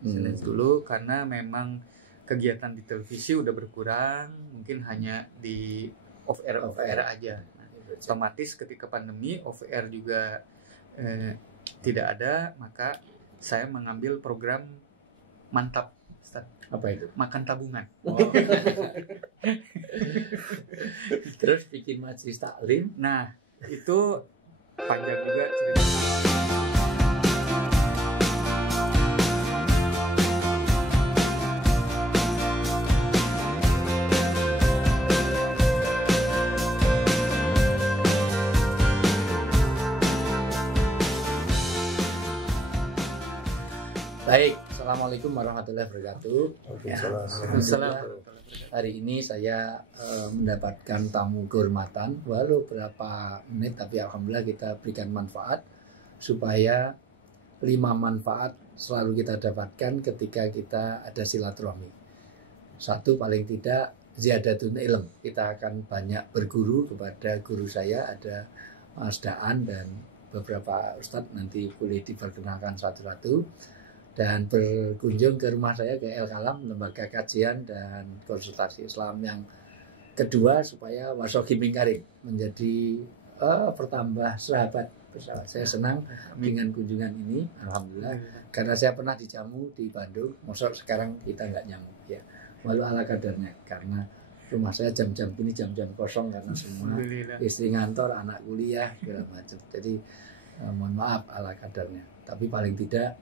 Silence dulu karena memang kegiatan di televisi udah berkurang, mungkin hanya di off air aja. Nah, otomatis ketika pandemi off air juga tidak ada, maka saya mengambil program mantap, Ustaz. Apa itu? Makan tabungan. Oh. Terus bikin majelis taklim. Nah, itu panjang juga ceritanya. Baik, Assalamualaikum warahmatullahi wabarakatuh. Waalaikumsalam. Hari ini saya mendapatkan tamu kehormatan, walau berapa menit tapi alhamdulillah kita berikan manfaat supaya 5 manfaat selalu kita dapatkan ketika kita ada silaturahmi. 1, paling tidak ziyadatun ilm. Kita akan banyak berguru kepada guru saya, ada Mas Daan dan beberapa ustadz, nanti boleh diperkenalkan satu-satu. Dan berkunjung ke rumah saya, ke El Kalam, lembaga kajian dan konsultasi Islam. Yang kedua, supaya wasoki mingkarim menjadi pertambah sahabat. Saya senang dengan kunjungan ini, alhamdulillah, karena saya pernah dijamu di Bandung. Mosok sekarang kita nggak nyamuk ya, walau ala kadarnya, karena rumah saya jam-jam ini jam-jam kosong karena semua istri ngantor, anak kuliah segala macam. Jadi mohon maaf ala kadarnya, tapi paling tidak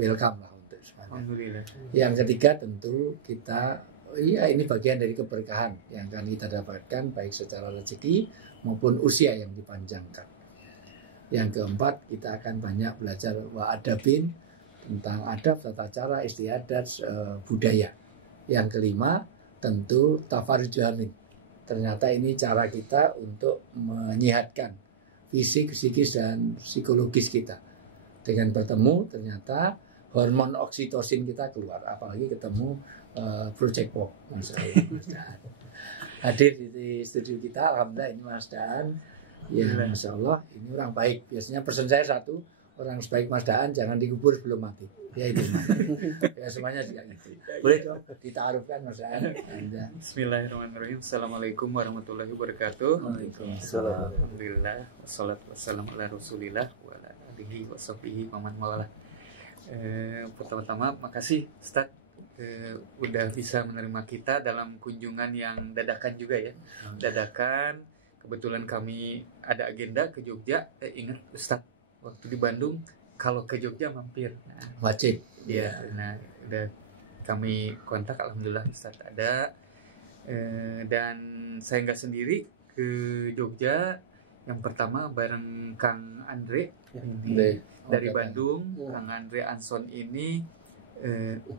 welcome lah untuk semuanya. Yang ketiga tentu kita, ini bagian dari keberkahan yang akan kita dapatkan baik secara rezeki maupun usia yang dipanjangkan. Yang keempat, kita akan banyak belajar adabin, tentang adab, tata cara, istiadat, budaya. Yang kelima, tentu tafarruj amin. Ternyata ini cara kita untuk menyehatkan fisik, psikis dan psikologis kita. Dengan bertemu ternyata hormon oksitosin kita keluar, apalagi ketemu Project Pop, Mas Daan. Hadir di studio kita, alhamdulillah ini Mas Daan. Ya, Masya Allah, ini orang baik. Biasanya pesan saya satu, orang sebaik Mas Daan jangan dikubur sebelum mati. Ya itu. Ya semuanya juga gitu. Boleh dong ditaarufkan Mas Daan. Bismillahirrahmanirrahim. Assalamualaikum warahmatullahi wabarakatuh. Waalaikumsalam. Alhamdulillah, wassalatu wassalamu ala rasulillah wa ala alihi wa sahbihi wa man walah. Pertama-tama makasih Ustaz udah bisa menerima kita dalam kunjungan yang dadakan juga ya. Dadakan, kebetulan kami ada agenda ke Jogja. Ingat Ustaz, waktu di Bandung kalau ke Jogja mampir. Wajib. Ya, nah udah kami kontak, alhamdulillah Ustaz ada. Dan saya nggak sendiri ke Jogja. Yang pertama bareng Kang Andre ini dari Bandung. Kang Andre Anson ini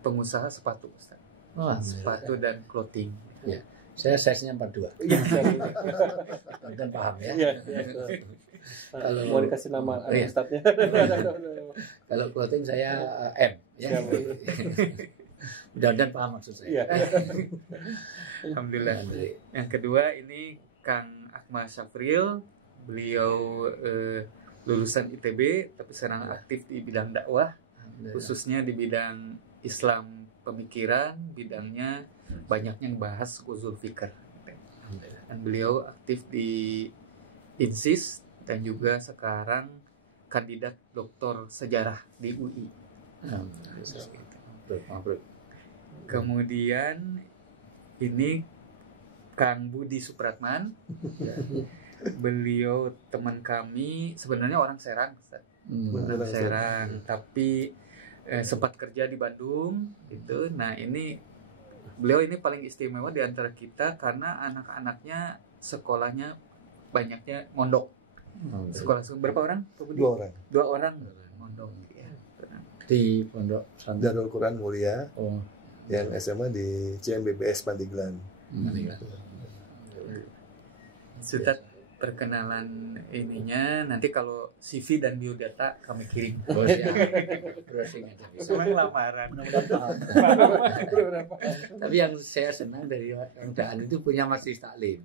pengusaha sepatu, Ustaz. Sepatu dan clothing. Ya. Saya size-nya 42. Dan paham ya. Kalau mau dikasih nama Ustadznya. Kalau clothing saya M ya. Dan paham maksud saya. Alhamdulillah. Yang kedua ini Kang Akmal Syafril. Beliau lulusan ITB tapi sekarang aktif di bidang dakwah, khususnya di bidang Islam pemikiran, bidangnya banyaknya bahas usul fikr. Dan beliau aktif di INSIS dan juga sekarang kandidat doktor sejarah di UI. Kemudian ini Kang Budi Supratman. Beliau teman kami, sebenarnya orang Serang, orang Serang, tapi sempat kerja di Bandung gitu. Nah ini beliau ini paling istimewa di antara kita karena anak-anaknya sekolahnya banyaknya mondok. Sekolah berapa orang? 2 orang. 2 orang mondok. Ya. Di Pondok Darul Quran Mulia. Oh. Yang SMA di CMBBS Pandeglang. Sudah perkenalan ininya, nanti kalau CV dan biodata kami kirim. Oh, browsing aja bisa. Cuma lamaran. Tapi yang saya senang dari Kang Daan itu punya majelis taklim.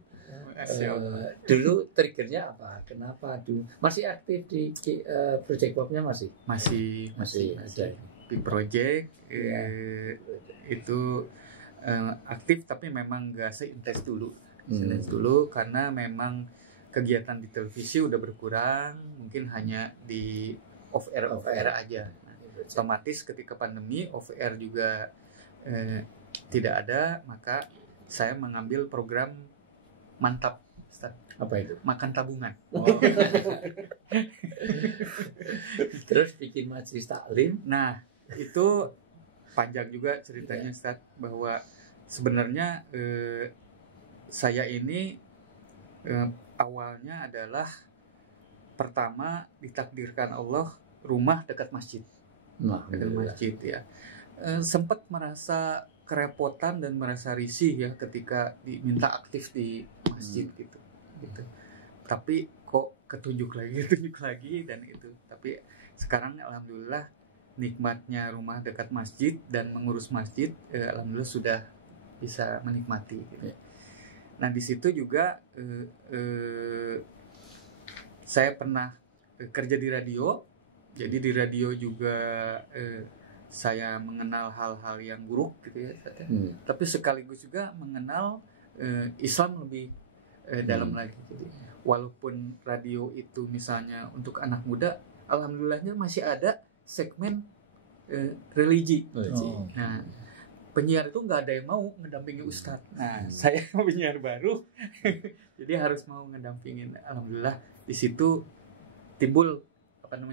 Dulu triggernya apa? Kenapa dulu masih aktif di Project Pop-nya masih? Masih Ada. P Project itu aktif, tapi memang gak seintens dulu. Karena memang kegiatan di televisi udah berkurang, mungkin hanya di off air aja. Nah, otomatis ketika pandemi off air juga tidak ada, maka saya mengambil program Mantap, Ustaz. Apa itu? Makan tabungan. Terus bikin majelis taklim. Nah, itu panjang juga ceritanya, Ustaz, bahwa sebenarnya saya ini awalnya adalah pertama ditakdirkan Allah rumah dekat masjid. Dekat masjid ya. Sempat merasa kerepotan dan merasa risih ya ketika diminta aktif di masjid gitu. Tapi kok ketunjuk lagi dan itu. Tapi sekarang alhamdulillah nikmatnya rumah dekat masjid dan mengurus masjid, alhamdulillah sudah bisa menikmati gitu. Nah, di situ juga saya pernah kerja di radio. Jadi di radio juga saya mengenal hal-hal yang buruk gitu ya. Tapi sekaligus juga mengenal Islam lebih dalam lagi. Jadi walaupun radio itu misalnya untuk anak muda, alhamdulillahnya masih ada segmen religi. Nah, penyiar itu nggak ada yang mau ngedampingi ustadz. Nah, saya penyiar baru, jadi harus mau ngedampingin. Alhamdulillah di situ timbul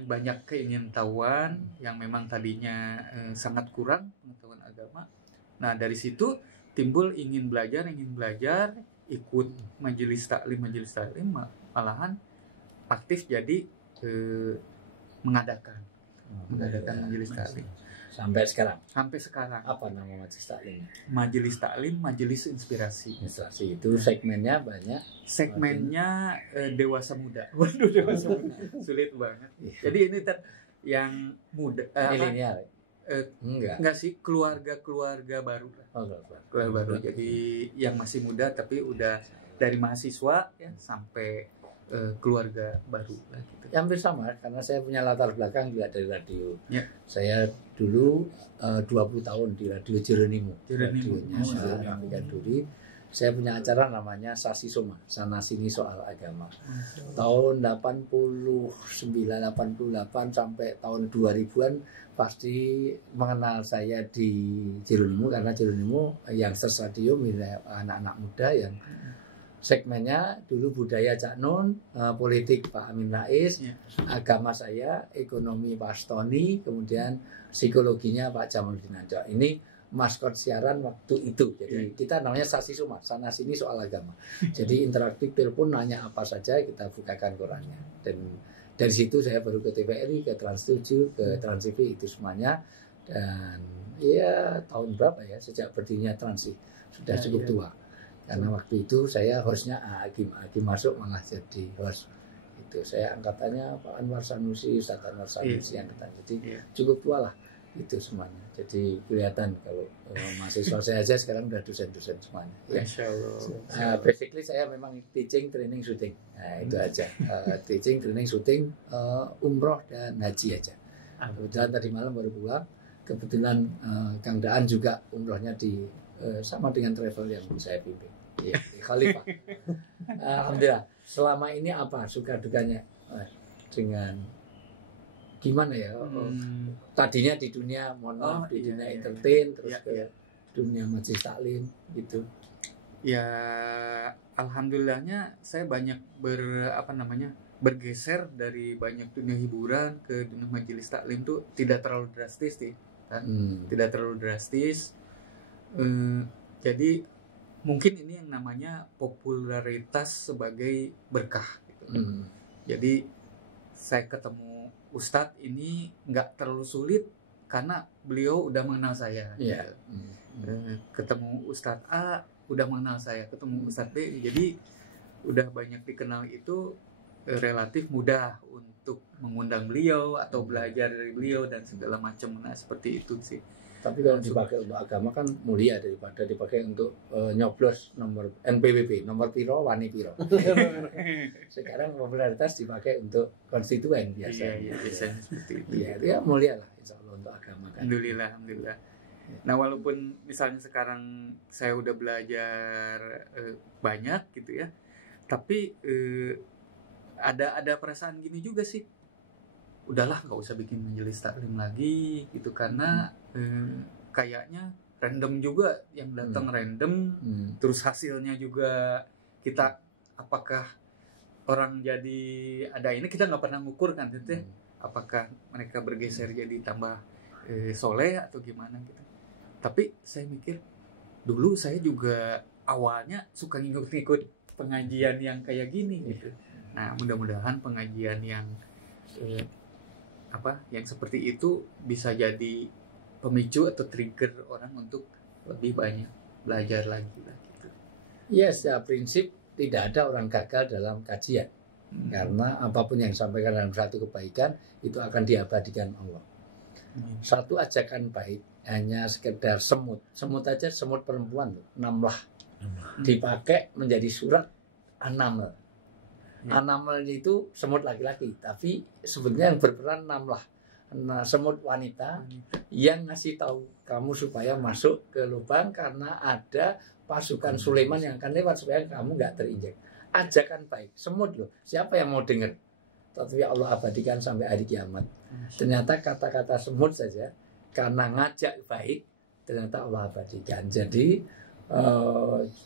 banyak keingintahuan yang memang tadinya sangat kurang pengetahuan agama. Nah, dari situ timbul ingin belajar, ikut majelis taklim, malahan aktif jadi mengadakan majelis taklim. Sampai sekarang. Apa nama majelis taklim? Majelis taklim, majelis inspirasi. Itu segmennya banyak. Segmennya dewasa muda. Waduh, dewasa muda. Sulit banget. Jadi ini yang muda. Milenial. Enggak sih, keluarga baru. Keluarga baru. Jadi yang masih muda tapi udah dari mahasiswa ya sampai keluarga baru lah gitu. Hampir sama karena saya punya latar belakang juga dari radio. Ya. Saya dulu 20 tahun di radio Jeronimo. Radionya Syarikat Duri. Saya punya acara namanya Sasi Soma, Sana Sini Soal Agama. Tahun 89, 88 sampai tahun 2000-an pasti mengenal saya di Jeronimo karena Jeronimo yang radio milik anak-anak muda yang segmennya dulu budaya Cak Nun, politik Pak Amin Rais, agama saya, ekonomi Pak Astoni, kemudian psikologinya Pak Jamaluddin Anja. Ini maskot siaran waktu itu. Jadi kita namanya Sasi Suma, Sana Sini Soal Agama. Jadi interaktif, telepon nanya apa saja kita bukakan korannya. Dan dari situ saya baru ke TVRI, ke Trans 7, ke Trans TV itu semuanya. Dan ya tahun berapa ya sejak berdirinya Trans sudah cukup tua. Karena waktu itu saya hostnya Hakim masuk malah jadi host. Itu saya angkatannya Pak Anwar Sanusi, Ustaz Anwar Sanusi angkatan. Jadi cukup tua lah itu semuanya. Jadi kelihatan kalau mahasiswa saya aja sekarang udah dosen-dosen semuanya. Ya. Basically saya memang teaching, training, syuting. Nah itu aja. Teaching, training, syuting, umroh dan haji aja. Kebetulan tadi malam baru pulang. Kebetulan Kang Daan juga umrohnya di sama dengan travel yang saya pimpin. Ya, Khalifah. Alhamdulillah. Selama ini apa suka dukanya dengan gimana ya? Tadinya di dunia di dunia entertain terus ke dunia majelis taklim gitu. Ya, alhamdulillahnya saya banyak bergeser dari banyak dunia hiburan ke dunia majelis taklim tuh tidak terlalu drastis sih, kan? Tidak terlalu drastis. Jadi mungkin ini yang namanya popularitas sebagai berkah gitu. Jadi saya ketemu Ustadz ini nggak terlalu sulit karena beliau udah mengenal saya. Ketemu Ustadz A udah mengenal saya, ketemu Ustadz B, jadi udah banyak dikenal itu relatif mudah untuk mengundang beliau atau belajar dari beliau dan segala macam. Nah, seperti itu sih. Tapi kalau dipakai untuk agama kan mulia daripada dipakai untuk nyoblos nomor NPWP, nomor piro, wani piro. Sekarang popularitas dipakai untuk konstituen biasanya. Iya, biasanya seperti itu. Iya, itu ya mulia lah insya Allah untuk agama kan. Alhamdulillah. Nah, walaupun misalnya sekarang saya udah belajar banyak gitu ya, tapi ada perasaan gini juga sih. Udahlah, nggak usah bikin majelis taklim lagi gitu, karena kayaknya random juga yang datang random, terus hasilnya juga kita apakah orang jadi ada ini kita nggak pernah ngukur kan gitu ya, apakah mereka bergeser jadi tambah soleh atau gimana gitu. Tapi saya mikir dulu saya juga awalnya suka ngikut-ngikut pengajian yang kayak gini gitu. Nah, mudah-mudahan pengajian yang yang seperti itu bisa jadi pemicu atau trigger orang untuk lebih banyak belajar lagi lah gitu. Ya, secara prinsip tidak ada orang gagal dalam kajian. Karena apapun yang disampaikan dalam satu kebaikan itu akan diabadikan Allah. Satu ajakan baik hanya sekedar semut aja, semut perempuan namlah dipakai menjadi surat An-Naml. An-Naml itu semut laki-laki, tapi sebenarnya yang berperan namlah, semut wanita yang ngasih tahu kamu supaya masuk ke lubang karena ada pasukan Sulaiman yang akan lewat supaya kamu nggak terinjak. Ajakan baik, semut loh. Siapa yang mau dengar? Tapi Allah abadikan sampai hari kiamat. Ternyata kata-kata semut saja karena ngajak baik, ternyata Allah abadikan. Jadi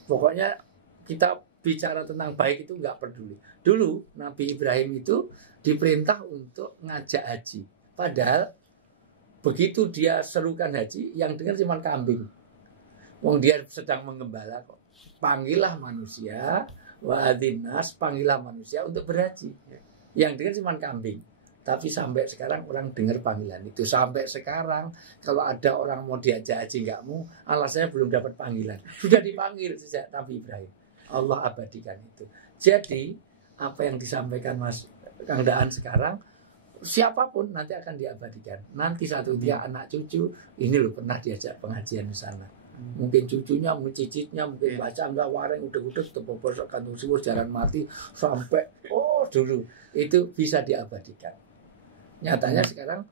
pokoknya kita bicara tentang baik itu nggak peduli. Dulu Nabi Ibrahim itu diperintah untuk ngajak haji. Padahal begitu dia serukan haji, yang dengar cuma kambing. Wong dia sedang mengembala kok. Panggillah manusia, wa'adhinas, panggillah manusia untuk berhaji. Yang dengar cuma kambing. Tapi sampai sekarang orang dengar panggilan itu. Sampai sekarang kalau ada orang mau diajak haji nggak mau, alasannya belum dapat panggilan. Sudah dipanggil sejak Nabi Ibrahim. Allah abadikan itu. Jadi apa yang disampaikan Mas Kang Daan sekarang, siapapun nanti akan diabadikan. Nanti satu dia anak cucu, ini loh pernah diajak pengajian di sana. Mungkin cucunya, mungkin cicitnya, mungkin baca enggak wareng udah tepopor kantung subur jalan mati sampai dulu itu bisa diabadikan. Nyatanya sekarang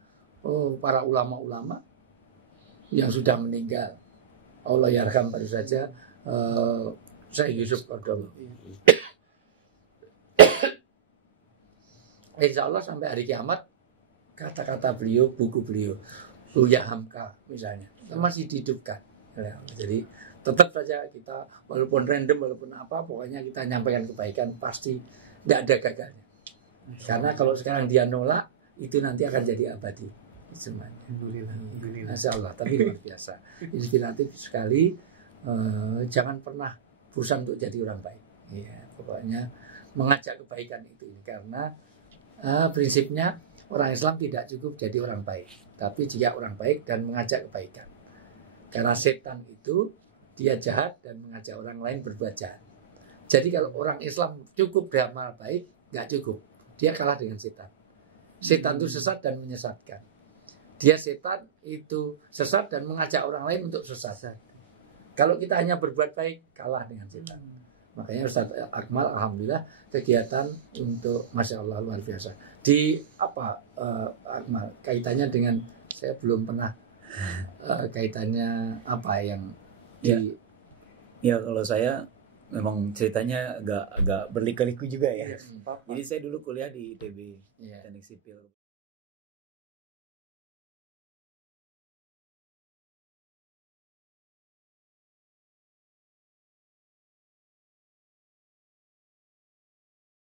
para ulama-ulama yang sudah meninggal, Allah yarham baru saja Syekh Yusuf Qaradawi. Insya Allah sampai hari kiamat kata-kata beliau, buku beliau, Buya Hamka misalnya masih dihidupkan. Jadi tetap saja kita walaupun random, walaupun apa, pokoknya kita nyampaikan kebaikan pasti tidak ada gagalnya. Karena kalau sekarang dia nolak, itu nanti akan jadi abadi semuanya. Alhamdulillah. Masya Allah, tapi luar biasa, inspiratif sekali. Jangan pernah bosan untuk jadi orang baik. Ya, pokoknya mengajak kebaikan itu, karena prinsipnya orang Islam tidak cukup jadi orang baik, tapi jika orang baik dan mengajak kebaikan. Karena setan itu dia jahat dan mengajak orang lain berbuat jahat. Jadi kalau orang Islam cukup beramal baik, nggak cukup, dia kalah dengan setan. Setan itu sesat dan menyesatkan. Dia setan itu sesat dan mengajak orang lain untuk sesat. Kalau kita hanya berbuat baik, kalah dengan setan. Makanya Ustaz Akmal, alhamdulillah kegiatan untuk Masya Allah luar biasa. Di Akmal, kaitannya dengan, saya belum pernah kaitannya apa yang ya kalau saya memang ceritanya agak berliku-liku juga ya. Jadi saya dulu kuliah di ITB, Teknik Sipil.